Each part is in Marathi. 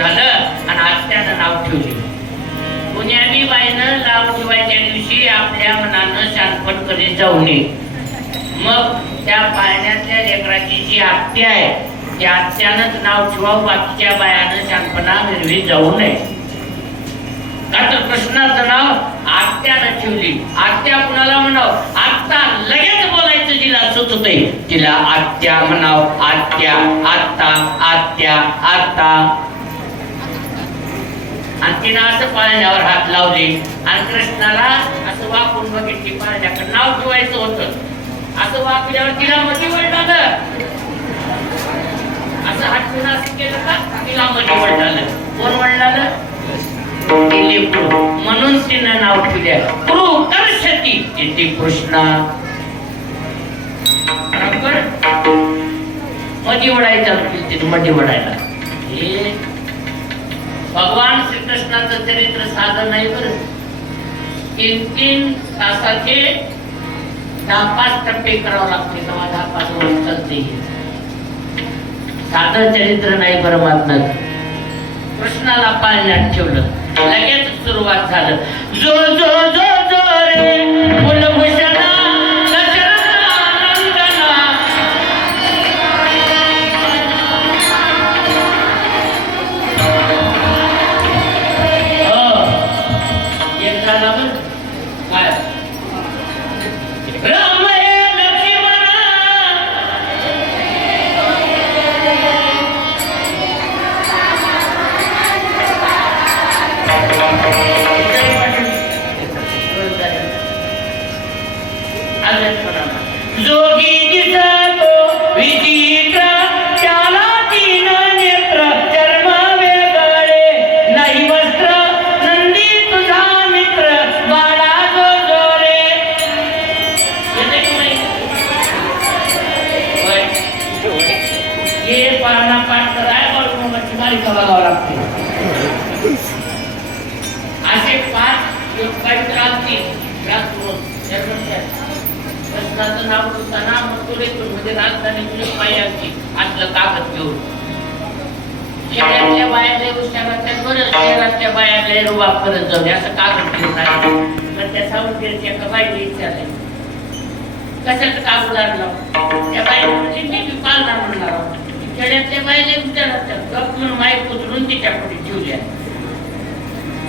झालं आणि आत्यानं नाव ठेवले. पुण्याबी बाईनं नाव ठेवायच्या दिवशी आपल्या मनानं शांतपण करीत जाऊ नये मग त्या पाळण्यातल्या लेकराची जी आत्या आहे त्या आत्यानंच नाव ठेवावं बाकीच्या बायानं शांतपणा मिरवीत जाऊ नये. का तर कृष्णाचं नाव आत्यानं ठेवली. आत्या कुणाला म्हणाव? आत्ता लगेच बोलायचं जिला सुचतंय. तिला आत्या म्हणाव आत्या आत्ता आत्या आत्ता. आणि तिनं असं पाळण्यावर हात लावले. आणि कृष्णाला असं वाकून बघितली पाळण्याकडे नाव ठेवायचं होतं. असं वाकल्यावर तिला मध्ये वळलं असं हात असं केलं का? तिला मध्ये वळलं कोण वळलं म्हणून तिनं नाव ठेवले. क्रू कर्षती इति कृष्णा. बरोबर? मधी वडायचं तिथे मधी वडायला हे भगवान श्रीकृष्णाचं चरित्र साधं नाही बरं. तीन तीन तासाचे दहा पाच टप्पे करावं लागते तेव्हा दहा पाच वर्ष चालते साधं चरित्र नाही परमात्म्याचं कृष्णाला पाळण्यात ठेवलं. लगेच सुरुवात झालं. जो जो जो जो रे जोगी दिसा असे पाच योग काही नाव घेताना मथुरेतून म्हणजे राजधानी तुझी पायाची कागद घेऊन. शहरातल्या बायाले शहरातल्या बरं शहरातल्या बायाले रुबाब करत जाऊ असं कागद घेऊन आले. तर त्या सावंतीची एका बाईला विचारले कशाचं कागद आणलं? त्या बाई म्हणजे मी बी पालना म्हणणार खेड्यातल्या बाईले विचारत गप म्हणून माईक उचलून तिच्या पुढे ठेवल्या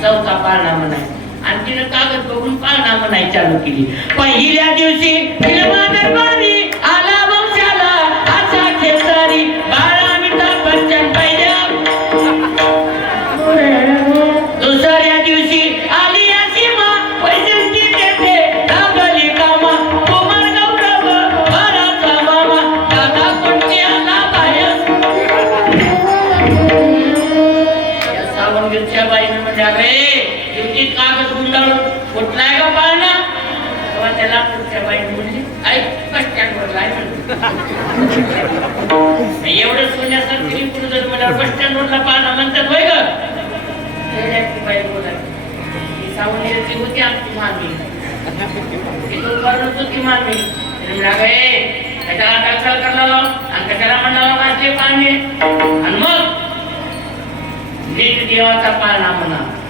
चौका पाळणा म्हणाय. आणि तिनं कागद बघून पाळणा म्हणाय चालू केली. पहिल्या दिवशी कागद गुंडाळून कुठलाय का पाळणा? तेव्हा त्याला पुढच्या बाईने म्हणली आई बस स्टँडवर लाय एवढं सोन्यासारखी पुढे जर मला बस स्टँडवरला पाळणा म्हणतात होय ग? बाई होती आमची मामी. ती होती मामी. तरी कशाला करणार आणि कशाला म्हणाला माझे पाणी आणि मग नीट देवाचा पाळणा म्हणा.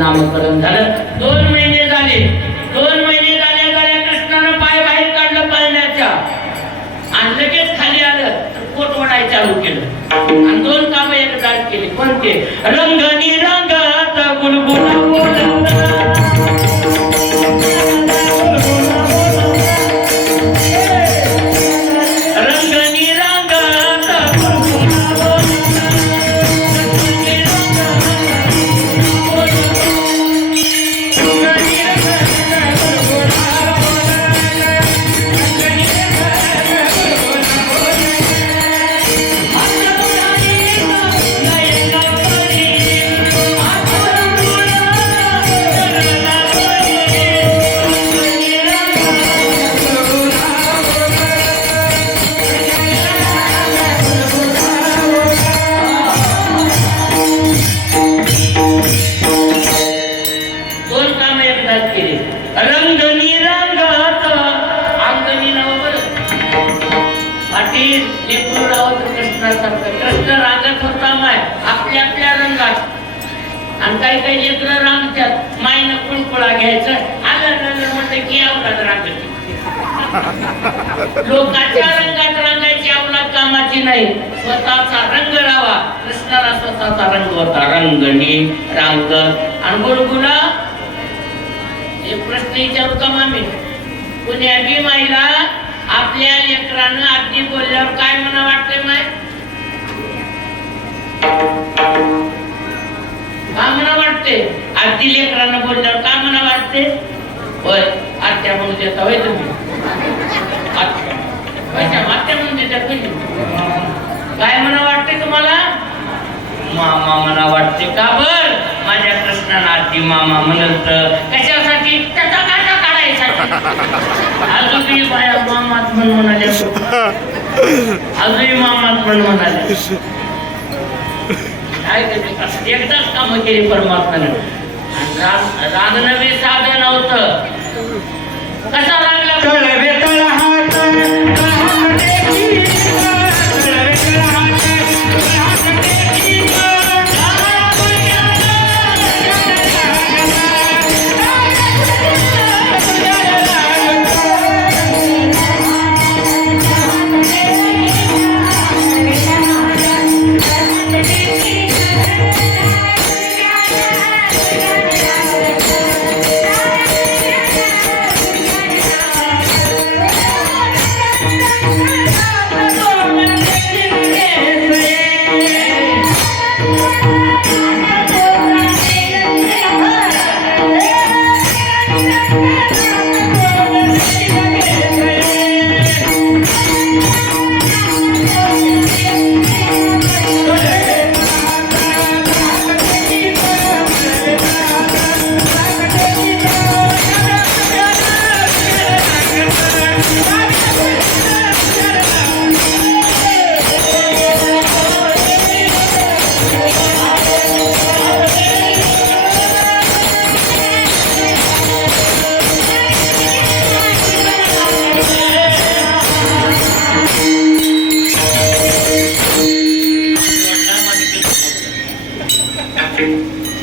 नामकरण झालं. दोन महिने झाले. दोन महिने झाल्या झाल्या कृष्णानं पाय बाहेर काढलं पाळण्याच्या. आणलं की खाली तर पोट वडाय चालू केलं. आणि दोन कामं एक जात केली. कोणते? रंगनी रंगात गुलगुला आपल्या आपल्या रंगात. आणि काही काही लेकर रांगतात. मायनं कुणकुळा घ्यायचं. आलं आलं म्हटलं की अवलाद रांगत लोकांच्या रंगात रंगायची अवलाद कामाची नाही. स्वतःचा रंग राहावा कृष्णाला स्वतःचा रंग होता. रंगणी रांग. आणि गुळगुला एक प्रश्न विचारू का मामी? कुण्या बी माईला आपल्या लेकरानं आधी बोलल्यावर काय म्हणा वाटतंय माय? वाटते. आधी लेकरानं बोलल्यावर काय म्हणा वाटते? होय आत्या म्हणून देता होय तुम्ही. आत्या म्हणून देता काय म्हणा वाटते तुम्हाला? मामा म्हणा वाटते का बर? माझ्या कृष्णानं आधी मामा म्हणत. कशासाठी? त्याचा काटा काढायसाठी? अजूनही बाया मामात म्हण म्हणाल्या. अजूनही मामात म्हण म्हणाल्या. काय करते कसं एकदाच कामं केली परमात्म्यानं. राग रागणं बी साधं नव्हतं कसा राग लागला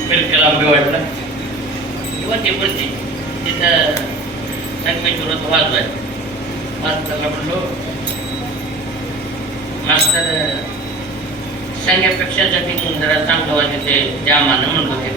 मिरकेला आंबे वाटला किंवा ते पण ते तिथं संगमेश्वरात वाजवाय मास्तरला म्हणलो मास्तर संघ्यापेक्षा जमीन जरा चांगलं वाजते ते आम्हाला मानं म्हणलो